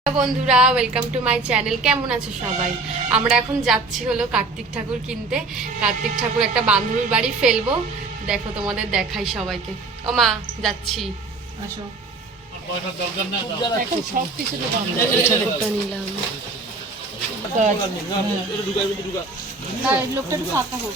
Hello বন্ধুরা welcome to my channel কেমন আছে সবাই? আমরা এখন যাচ্ছি হলো কার্তিক ঠাকুর কিনতে। কার্তিক ঠাকুর একটা বান্ধবীর বাড়ি ফেলব। দেখো তোমাদের দেখাই সবাইকে। ও মা যাচ্ছি। আসো। নিলাম। লোকটা একটু ফাঁকা হোক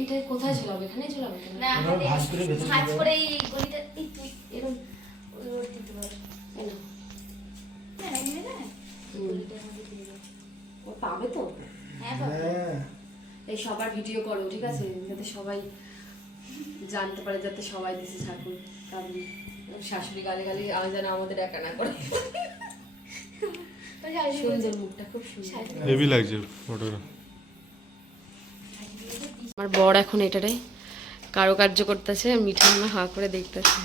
এটা কোথায় ঝুলাবে? এখানে ঝুলাবে না সাজ করে এই গলিটা এই তুই এরকম ওই ওর দিতে পার। হ্যাঁ এমনি না। গলিটার মধ্যে দিয়ে দাও। ও পাবে তো? হ্যাঁ বাবা। এই সবার ভিডিও করো ঠিক আছে? যাতে সবাই জানতে পারে যাতে সবাই দিছে ঠাকুর কারণ শাশুড়ি গালে গালি আমি যেন আমাদের একা না করে। সুন্দর মুখটা খুব সুন্দর। হেভি লাগছে ফটোটা আমার বর এখন এটারে কারুকার্য করতেছে মিঠাই মা হা করে দেখতেছে।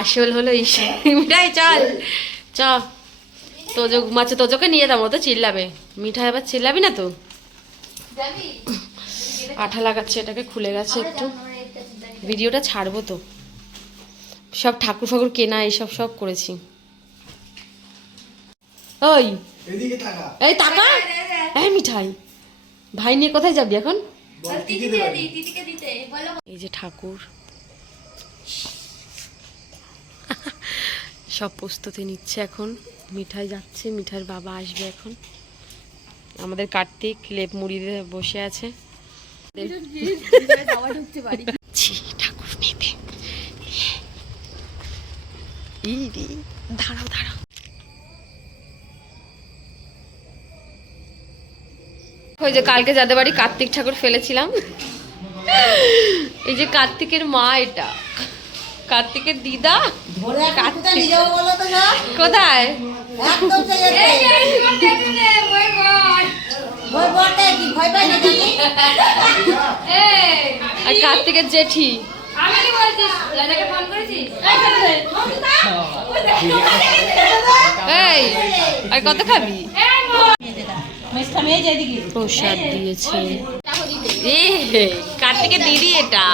আসল হলো ইসে মিঠাই চল চ তোজো ঘুমাচ্ছে তোজোকে নিয়ে যাব তো চিল্লাবে। মিঠাই আবার চিল্লাবি না তো? আঠা লাগাচ্ছে এটাকে খুলে গেছে একটু। ভিডিওটা ছাড়বো তো। সব ঠাকুর ফাকুর কেনা এইসব সব করেছি। ওই এই টাকা এই মিঠাই। ভাই নিয়ে কোথায় যাবি এখন? এই যে ঠাকুর। সব প্রস্তুতি নিচ্ছে এখন। মিঠাই যাচ্ছে মিঠাইয়ের বাবা আসবে এখন। আমাদের কার্তিক লেপ মুড়ি দিয়ে বসে আছে। ঠাকুর নিতে। দাঁড়াও দাঁড়াও। ওই যে কালকে যাদের বাড়ি কার্তিক ঠাকুর ফেলেছিলাম। এই যে কার্তিকের মা এটা। কার্তিকের দিদা? কার্তিক। কোথায়? আর কার্তিকের জেঠি। এই আর কত খাবি? প্রসাদ দিয়েছে। এ কার্তিকের দিদি এটা?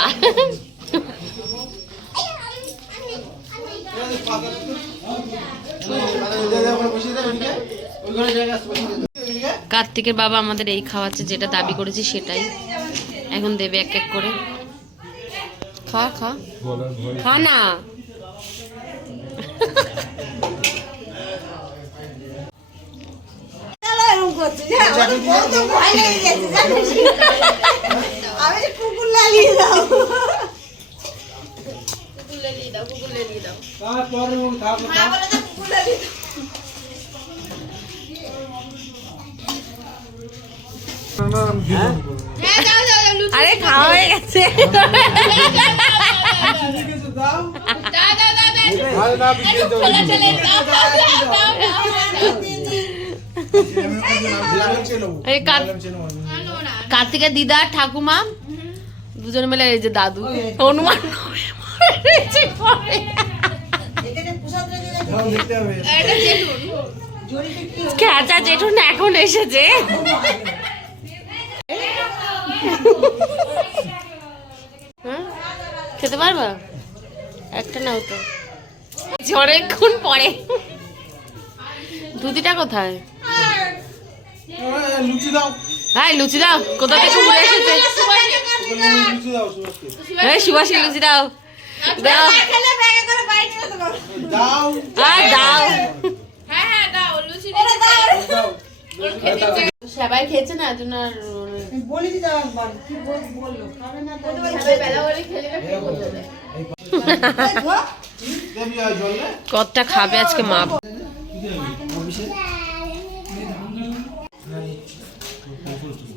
কার্তিকের বাবা আমাদের এই খাওয়াচ্ছে যেটা দাবি করেছি সেটাই। এখন দেবে এক এক করে। খা খা। খা না তারপরে খাওয়া আরে খাওয়া হয়ে গেছে দাও আরে না বিক্রি এই কার- কার্তিকের দিদা, ঠাকুমা, দুজন মিলে এই যে দাদু। হনুমান। খেঁচা জেঠুন এখন এসেছে। হ্যাঁ? খেতে পারবা? একটা নাও তো। অনেকক্ষণ পরে। দুদিটা কোথায়? লুচি দাও হ্যাঁ লুচি দাও কোথা থেকে উড়ে এসেছে লুচি দাও সুভাষকে এই সুভাষকে লুচি দাও দাও দাও আর দাও সবাই খেয়েছে না জন্য আর বলিনি তো একবার কি বল- বলল খাবে না তো কতটা খাবে আজকে মা পঁয়ষট্টি